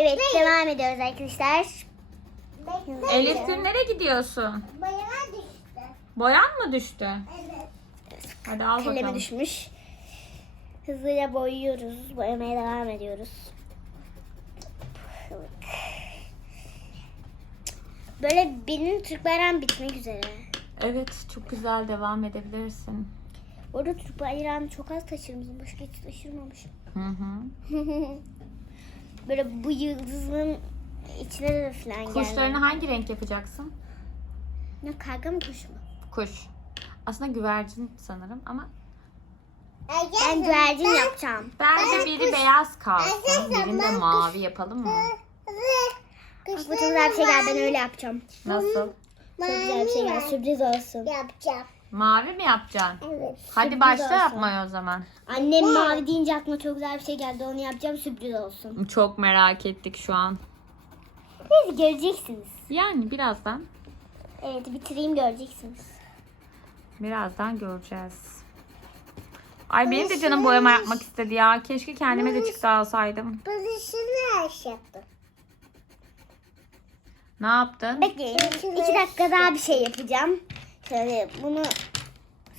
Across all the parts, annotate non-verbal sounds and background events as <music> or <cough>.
Evet devam ediyoruz arkadaşlar. Elif Gül nereye gidiyorsun? Bayana düştü. Boyan mı düştü? Evet. Hadi al Kalemi bakalım. düşmüş. Hızlıca boyuyoruz. Boyamaya devam ediyoruz. Böyle benim Türk bayrağım bitmek üzere. Evet çok güzel devam edebilirsin. Orada Türk bayrağını çok az taşırmışım. Başka hiç taşırmamışım. Hı hı. <laughs> Böyle bu yıldızın içine de falan geldi. Kuşlarını hangi renk yapacaksın? Ne karga mı kuş mu? Kuş. Aslında güvercin sanırım ama Ben güvercin yapacağım. bence biri beyaz kalsın. Birini de mavi yapalım mı? Bak bu çok güzel bir şey geldi. Ben öyle yapacağım. Nasıl? Çok güzel bir şey geldi. Sürpriz olsun. Yapacağım. Mavi mi yapacaksın? Evet. Hadi Sürpriz başla olsun. yapmaya o zaman. Annem mavi deyince aklıma çok güzel bir şey geldi. Onu yapacağım. Sürpriz olsun. Çok merak ettik şu an. Siz göreceksiniz. Yani birazdan, Evet bitireyim göreceksiniz. birazdan göreceğiz. Ay benim de canım boyama yapmak istedi ya. Keşke kendime de çıktı alsaydım. Bazısını aş yaptım. Ne yaptın? Bekleyin. İki dakika daha bir şey yapacağım. Şöyle bunu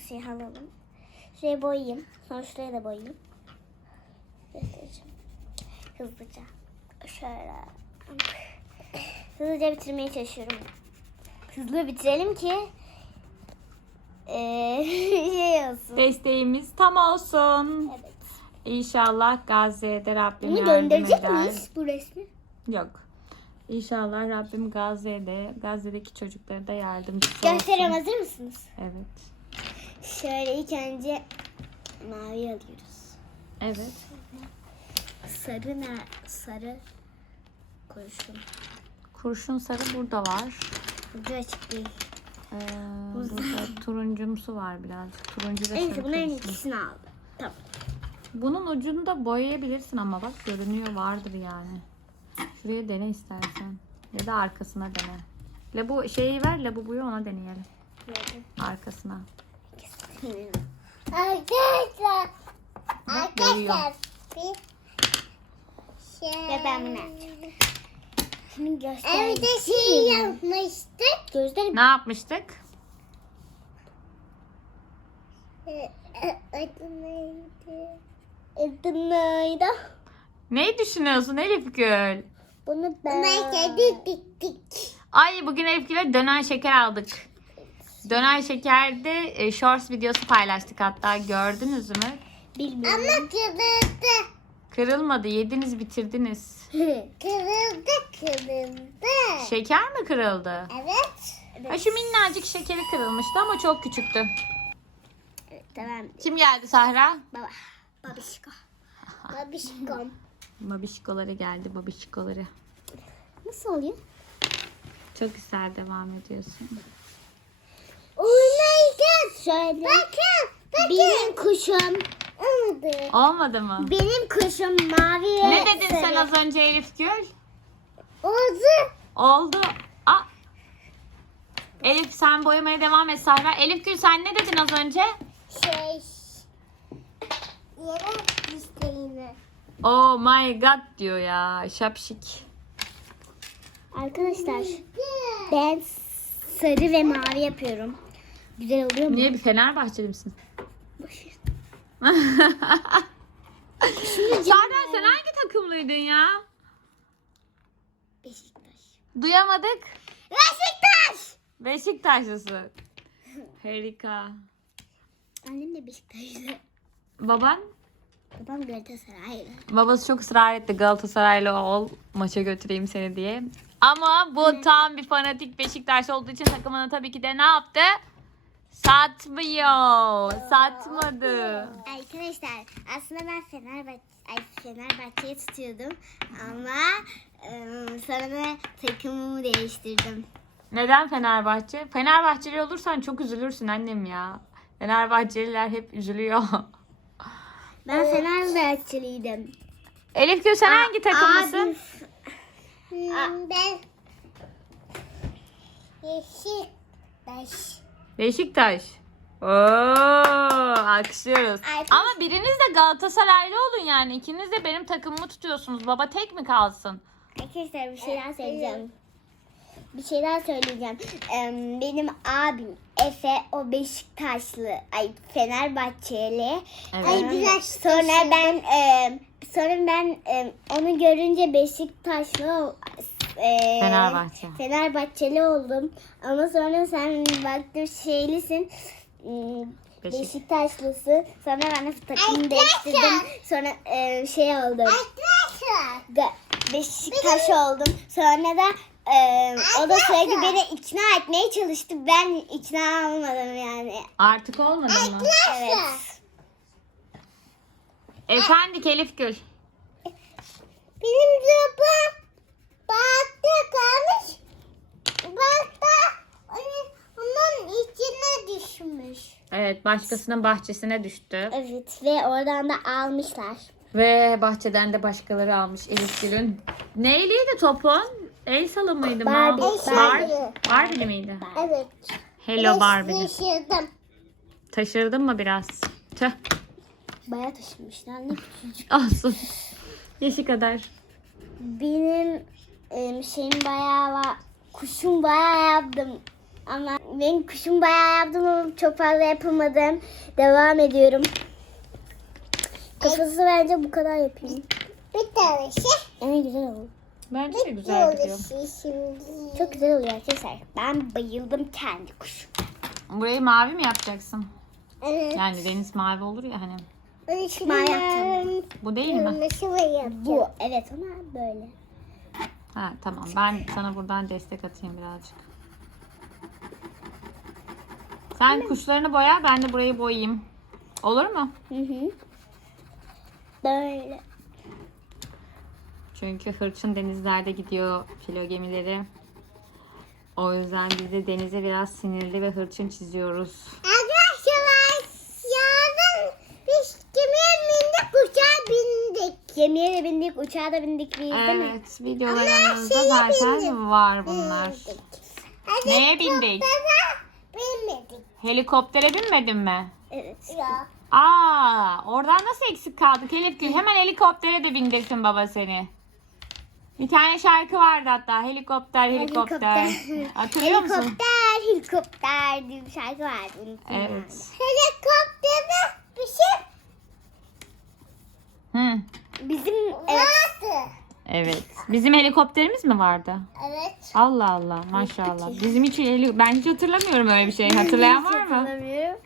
şey alalım. Şuraya boyayayım. Sonra şuraya da boyayayım. Göstereceğim. Hızlıca. Şöyle. Hızlıca bitirmeye çalışıyorum. Hızlı bitirelim ki eee <laughs> şey olsun. Desteğimiz tam olsun. Evet. İnşallah Gazze'de Rabbim Bunu yardım gönderecek eder. miyiz bu resmi? Yok. İnşallah Rabbim Gazze'de, Gazze'deki çocuklara da yardımcısı olsun. Göstereyim hazır mısınız? Evet. Şöyle ilk önce mavi alıyoruz. Evet. Sarı ne? Sarı kurşun. Kurşun sarı burada var. Ucu açık değil. Ee, burada turuncumsu var biraz. Turuncu ve Neyse sarı bunların karışımı. ikisini aldım. Tamam. Bunun ucunu da boyayabilirsin ama bak görünüyor vardır yani. Şuraya dene istersen. Ya da arkasına dene. Labu şeyi ver labubuyu ona deneyelim. Verdim. Arkasına. Arkadaşlar. Arkadaşlar. Bir şey. Ve ben bunu yapacağım. Şimdi göster. Evde şey yapmıştık. Gözlerim Ne yapmıştık? Ee, e, Adı neydi? Edna'ydı. Neyi düşünüyorsun Elif Gül? Bunu ben... Ben kedi diktik. Ay bugün Elif Gül'e dönen şeker aldık. Dönen şekerde e, shorts videosu paylaştık hatta gördünüz mü? Bilmiyorum. Ama kırıldı. Kırılmadı yediniz bitirdiniz. <laughs> Kırıldı kırıldı. Şeker mi kırıldı? Evet. Ha, şu minnacık şekeri kırılmıştı ama çok küçüktü. evet, tamam. Kim geldi Sahra? Baba. Babişko. <laughs> Babişkom. Babişkoları geldi babişkoları. Nasıl oluyor? Çok güzel devam ediyorsun. Oynayacağız. Şöyle. Bakın. Bakın. Benim kuşum. Olmadı. Olmadı mı? Benim kuşum mavi. Ne dedin sen sarı. az önce Elif Gül? Oldu. Oldu. Aa. Elif sen boyamaya devam et Sahra. Elif Gül sen ne dedin az önce? Şey. Yere isteğini. Oh my god diyor ya. Şapşik. Arkadaşlar ben sarı ve mavi yapıyorum. Güzel oluyor mu? Niye bir Fenerbahçeli misin? Boş ver. <laughs> Sahra sen hangi takımlıydın ya? Beşiktaş. Duyamadık. Beşiktaş! Beşiktaşlısın. Harika. Annem de Beşiktaşlı. Baban? Babam Galatasaraylı. Babası çok ısrar etti Galatasaraylı ol maça götüreyim seni diye. Ama bu tam bir fanatik Beşiktaş olduğu için takımını tabii ki de ne yaptı? Satmıyor. Satmadı. Arkadaşlar aslında ben Fenerbahçe, ay Fenerbahçe'yi tutuyordum ama ıı, sonra da takımımı değiştirdim. Neden Fenerbahçe? Fenerbahçeli olursan çok üzülürsün annem ya. Fenerbahçeliler hep üzülüyor. <laughs> Ben Fenerbahçeliydim. Elif Gül sen hangi takımlısın? Hmm, ben. Yeşil. Beş. Beşiktaş. Oo, alkışlıyoruz. Arkadaş- Ama biriniz de Galatasaraylı olun yani. İkiniz de benim takımımı tutuyorsunuz. Baba tek mi kalsın? Arkadaşlar bir şey daha söyleyeceğim. Bir şey daha söyleyeceğim. Benim abim Efe o Beşiktaşlı, ay Fenerbahçeli. Evet. Ay biraz sonra ben sonra ben onu görünce Beşiktaşlı e, Fenerbahçe. Fenerbahçeli oldum. Ama sonra sen baktım şeylisin. ım, Beşik- Beşiktaşlısı. Sonra ben de takımı değiştirdim. Sonra e, şey oldum. Beşiktaş oldum. Sonra da e, o da sürekli beni ikna etmeye çalıştı. Ben ikna olmadım yani. Artık olmadı mı? Evet. Efendik Elif Gül. Benim cübbem balıkta kalmış. Da onun, onun içine düşmüş. Evet başkasının bahçesine düştü. Evet ve oradan da almışlar. Ve bahçeden de başkaları almış Elif Gül'ün. Neyliydi topun? El salı mıydı? Barbie. Barbie. Bar- Barbie'li miydi? Evet. Hello Barbie'li. Şaşırdım. Taşırdın mı biraz? Tüh. Bayağı taşınmışlar. Ne küçücük. Olsun. Yaşı kadar. Benim şeyim bayağı var. Kuşum bayağı yaptım. Ama benim kuşum bayağı yaptım ama çok fazla yapamadım. Devam ediyorum. Kafası bence bu kadar yapayım. Bir tanesi. En güzel oldu. Bence de güzel gidiyor. Şimdi. Çok güzel oluyor arkadaşlar. Ben bayıldım kendi kuşum. Burayı mavi mi yapacaksın? Evet. Yani deniz mavi olur ya hani. Onun için Ben yapacağım. Bu değil mi? Bu evet ama böyle. Ha tamam. Ben sana buradan destek atayım birazcık. Sen kuşlarını boya, ben de burayı boyayayım. Olur mu? Hı hı. Böyle. Çünkü hırçın denizlerde gidiyor filo gemileri. O yüzden biz de denize biraz sinirli ve hırçın çiziyoruz. Arkadaşlar yarın biz gemiye bindik uçağa bindik. Gemiye de bindik, uçağa da bindik biz değil mi? Evet, videolarımızda şeye zaten bindim. var bunlar. Bindik. Neye bindik? Baba binmedik. Helikoptere binmedin mi? Evet. Ya. Aa, oradan nasıl eksik kaldık Elif Gül? Hemen helikoptere de bindirsin baba seni. Bir tane şarkı vardı hatta. Helikopter, helikopter. Helikopter. Hatırlıyor musun? Helikopter, helikopter diye bir şarkı vardı. unuttum Evet. Helikopterde bir şey Hı. Bizim evet. vardı. evet. Bizim helikopterimiz mi vardı? Evet. Allah Allah maşallah. Bizim için heli- ben hiç hatırlamıyorum öyle bir şey. Hatırlayan var mı? Hatırlamıyorum.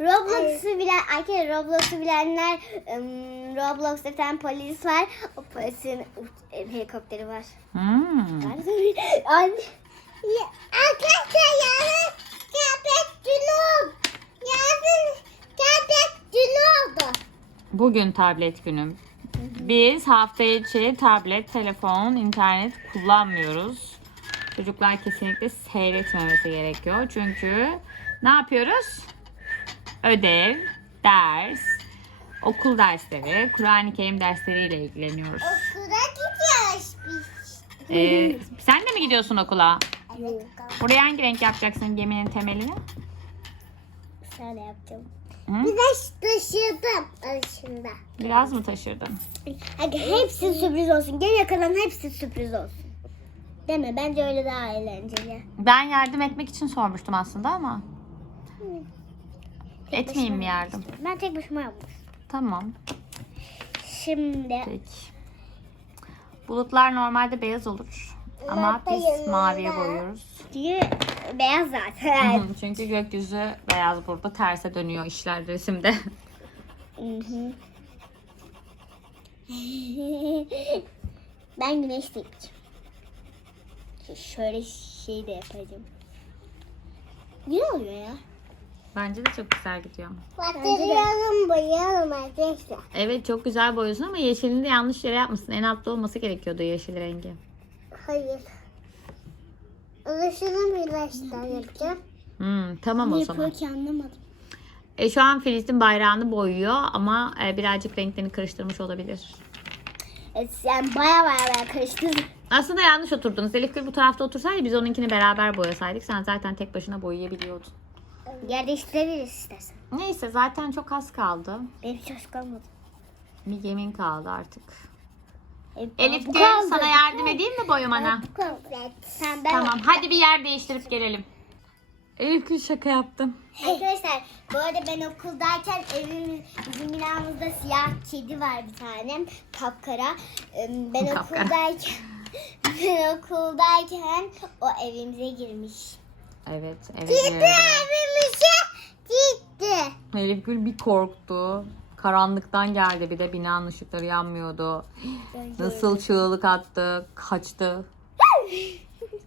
Roblox'u bilen, arkadaşlar Roblox'u bilenler ım, Roblox'ta bir tane polis var. O polisin e, helikopteri var. Hmm. Anne. Arkadaşlar yarın kıyafet günü oldu. Yarın kıyafet günü oldu. Bugün tablet günüm. Biz hafta içi tablet, telefon, internet kullanmıyoruz. Çocuklar kesinlikle seyretmemesi gerekiyor. Çünkü ne yapıyoruz? Ödev, ders, okul dersleri, Kur'an-ı Kerim dersleriyle ilgileniyoruz. Okula gidiyoruz biz. Ee, sen de mi gidiyorsun okula? Evet. Buraya hangi renk yapacaksın geminin temelini? Şöyle yapacağım. Hı? Biraz taşıdım arasında. Biraz mı taşırdın? Hadi hepsi sürpriz olsun. Geriye kalan hepsi sürpriz olsun. Deme bence öyle daha eğlenceli. Ben yardım etmek için sormuştum aslında ama. Etmeyeyim mi yardım? Ben tek başıma yapmıştım. Tamam. Şimdi Peki. Bulutlar normalde beyaz olur. Ama biz maviye boyuyoruz. diye beyaz zaten. Hı, Çünkü gökyüzü beyaz burada terse dönüyor işler resimde. <laughs> Hı hı. ben güneş de yapacağım. Şöyle şey de yapacağım. Güzel oluyor ya. Bence de çok güzel gidiyor. Batırıyorum boyayalım arkadaşlar. Evet çok güzel boyuyorsun ama yeşilini de yanlış yere yapmışsın. En altta olması gerekiyordu yeşil rengi. Hayır. Arasını birleştir yapacağım. Hmm, tamam o zaman. ki anlamadım. E, şu an Filistin bayrağını boyuyor ama e, birazcık renklerini karıştırmış olabilir. Evet, sen baya baya baya karıştırdın. Aslında yanlış oturdunuz. Elif Gül bu tarafta otursaydı biz onunkini beraber boyasaydık. Sen zaten tek başına boyayabiliyordun. Yer değiştirebiliriz istersen. Neyse zaten çok az kaldı. Benim hoş kalmadı. Bir yemin kaldı artık. Elif kaldı. sana yardım edeyim mi boyamana? Evet. Tamam ben Tamam hadi bir yer değiştirip gelelim. Elif Gül şaka yaptım. Arkadaşlar bu arada ben okuldayken evimiz, bizim binamızda siyah kedi var bir tane kapkara. Ben Kapkara. okuldayken <laughs> ben okuldayken o evimize girmiş. Evet evet. Evimize gitti. Elif Gül bir korktu. Karanlıktan geldi bir de binanın ışıkları yanmıyordu. Nasıl çığlık attı, kaçtı.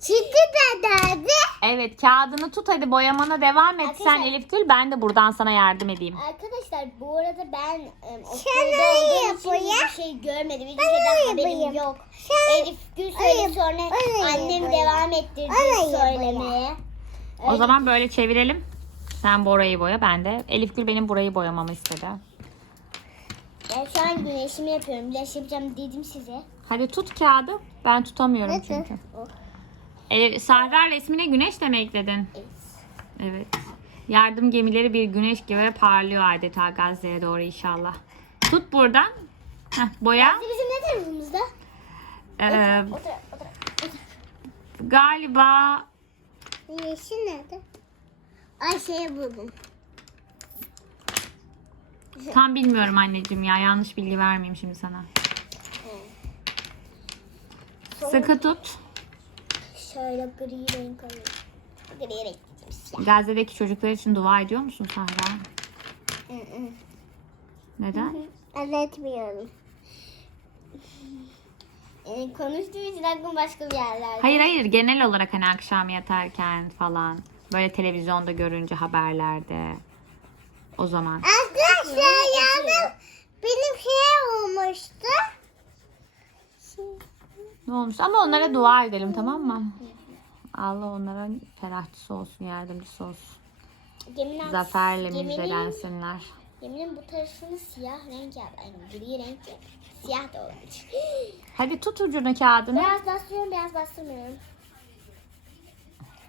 Şimdi de derdi. Evet kağıdını tut hadi boyamana devam et sen Arkadaşlar- Elif Gül ben de buradan sana yardım edeyim. Arkadaşlar bu arada ben okulda olduğum için boya? hiçbir şey görmedim. Hiçbir şeyden haberim boyayım? yok. Sen- Elif Gül söyledi Oraya- sonra annem boya. devam ettirdi söylemeye. O zaman böyle çevirelim. Sen bu orayı boya ben de. Elif Gül benim burayı boyamamı istedi. Ben şu an güneşimi yapıyorum. Güneş yapacağım dedim size. Hadi tut kağıdı. Ben tutamıyorum Hadi. çünkü. Oh. Elif, Sahra resmine güneş de mi ekledin? Evet. Evet. Yardım gemileri bir güneş gibi parlıyor adeta Gazze'ye doğru inşallah. Tut buradan. Heh, boya. Bizim ne tarafımızda? Ee, O taraf, o taraf. galiba Yeşil nerede? Ay şey buldum. tam bilmiyorum anneciğim ya. Yanlış bilgi vermeyeyim şimdi sana. Sıkı tut. Şöyle gri renk alayım. Gri renk. Gazze'deki çocuklar için dua ediyor musun Sahra? Hı hı. Neden? Evet biliyorum. Yani konuştuğum için aklım başka bir yerlerde. Hayır hayır genel olarak hani akşam yatarken falan böyle televizyonda görünce haberlerde o zaman. Arkadaşlar yardım benim şey olmuştu. Ne olmuş? Ama onlara dua edelim tamam mı? Allah onların ferahçısı olsun, yardımcısı olsun. Geminin, Zaferle geminin- müjdelensinler. Geminin bu tarafını siyah renk yap. Yani gri renk yap. Siyah da olmuş. Hadi tut ucunu kağıdını. Biraz bastırıyorum, biraz bastırmıyorum.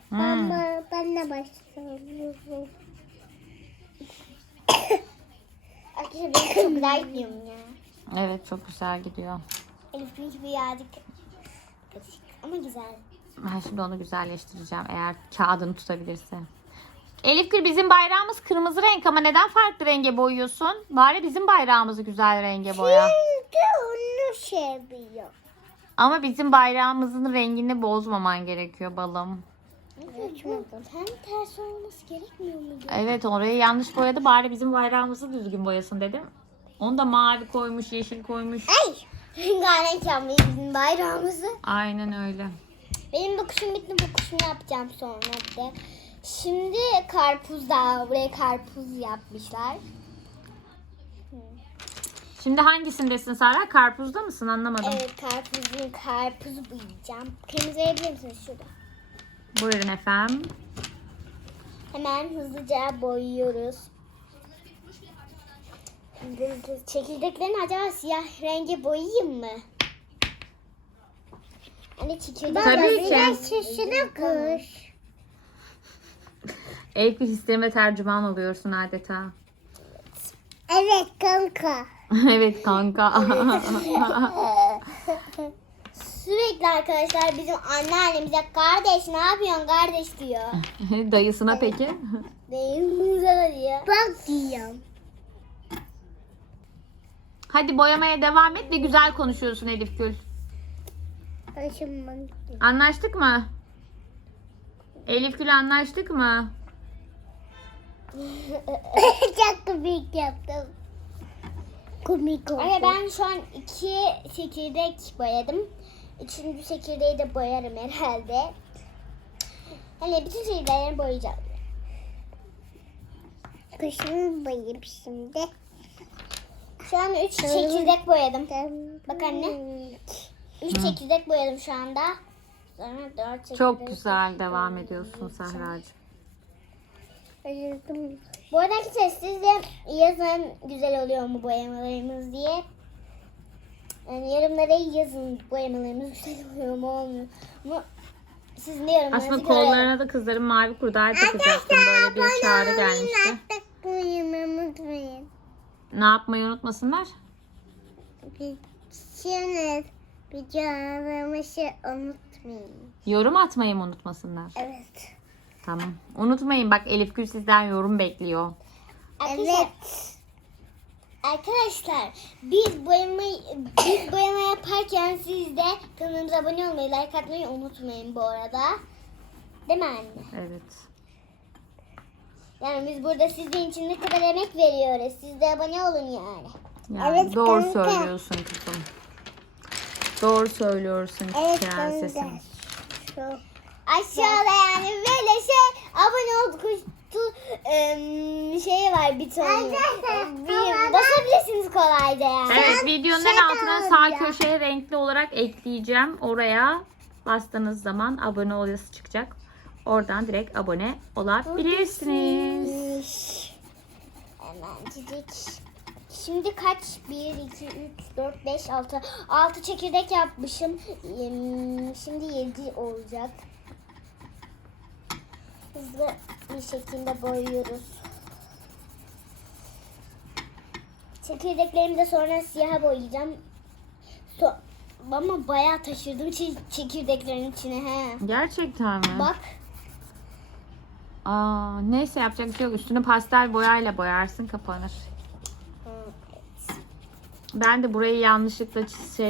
Hmm. Ama ben de başlıyorum. <coughs> Arkadaşlar çok güzel gidiyorum ya. Evet çok güzel gidiyor. Elif Gül birazcık karışık ama güzel. Ben şimdi onu güzelleştireceğim eğer kağıdını tutabilirse. Elif Gül bizim bayrağımız kırmızı renk ama neden farklı renge boyuyorsun? Bari bizim bayrağımızı güzel renge boya. Çünkü onu seviyor. Ama bizim bayrağımızın rengini bozmaman gerekiyor balım. Hem ters olması gerekmiyor muydu? Evet orayı yanlış boyadı bari bizim bayrağımızı düzgün boyasın dedim. Onu da mavi koymuş, yeşil koymuş. Ay! Rengarenk yapmayı bizim bayrağımızı. Aynen öyle. Benim bu kuşum bitti. Bu kuşumu yapacağım sonra bir de. Şimdi karpuz da buraya karpuz yapmışlar. Şimdi hangisindesin Sara? Karpuzda mısın? Anlamadım. Evet karpuzun karpuzu boyayacağım. Kırmızı verebilir misiniz şurada? Buyurun efendim. Hemen hızlıca boyuyoruz. Çekirdeklerini acaba siyah renge boyayayım mı? Hani çekirdek Tabii ki. Şişine kış. Elif hislerime tercüman oluyorsun adeta. Evet kanka. <laughs> evet kanka. <laughs> Sürekli arkadaşlar bizim anneannemize kardeş ne yapıyorsun kardeş diyor. <laughs> Dayısına peki? Deyimize de diyor. Bak diyorum. Hadi boyamaya devam et ve güzel konuşuyorsun Elif Gül. Başım Anlaştık mı? Elif Gül anlaştık mı? Çok komik yaptım. Komik oldu. Anne ben şu an iki çekirdek boyadım. Üçüncü çekirdeği de boyarım herhalde. Hani bütün çekirdekleri boyayacağım. Kuşumu bayım şimdi. Şu an üç çekirdek boyadım. Bak anne. Üç çekirdek boyadım şu anda. Sonra dört çekirdek. Çok güzel devam ediyorsun Sahra'cığım. Bayıldım. Bu aradaki sessizde yazın güzel oluyor mu boyamalarımız diye. Yani yorumlara yazın boyamalarımız güzel oluyor mu olmuyor mu? Sizin de yorumlarınızı Aslında görelim. kollarına da kızların mavi kurdele takacaktım. Böyle bir çağrı gelmişti. Unutmayın. Ne yapmayı unutmasınlar? Şimdi Videolarımızı unutmayın. Yorum atmayı mı unutmasınlar? Evet. Tamam. Unutmayın bak Elif Gül sizden yorum bekliyor. Arkadaşlar, arkadaşlar biz boyama biz boyama yaparken siz de kanalımıza abone olmayı, like atmayı unutmayın bu arada. Değil mi anne? Evet. Yani biz burada sizin için ne kadar emek veriyoruz. Siz de abone olun yani. Yani Evet, doğru kanka. söylüyorsun kızım. Doğru söylüyorsun Evet prensesim. Şu. Aşağıda yani böyle şey abone olduk kutu şey var bir tane. Bir, kolay- basabilirsiniz kolayca yani. Evet videonun şey en altına sağ köşeye renkli olarak ekleyeceğim. Oraya bastığınız zaman abone ol yazısı çıkacak. Oradan direkt abone olabilirsiniz. Hemencik. Şimdi kaç? 1, 2, 3, 4, 5, 6. 6 çekirdek yapmışım. Şimdi 7 olacak. Hızlı bir şekilde boyuyoruz. Çekirdeklerimi de sonra siyaha boyayacağım. So ama bayağı taşırdım çe- çekirdeklerin içine he. Gerçekten mi? Bak. Aa, neyse yapacak bir şey yok. Üstünü pastel boyayla boyarsın kapanır. Ben de burayı yanlışlıkla şey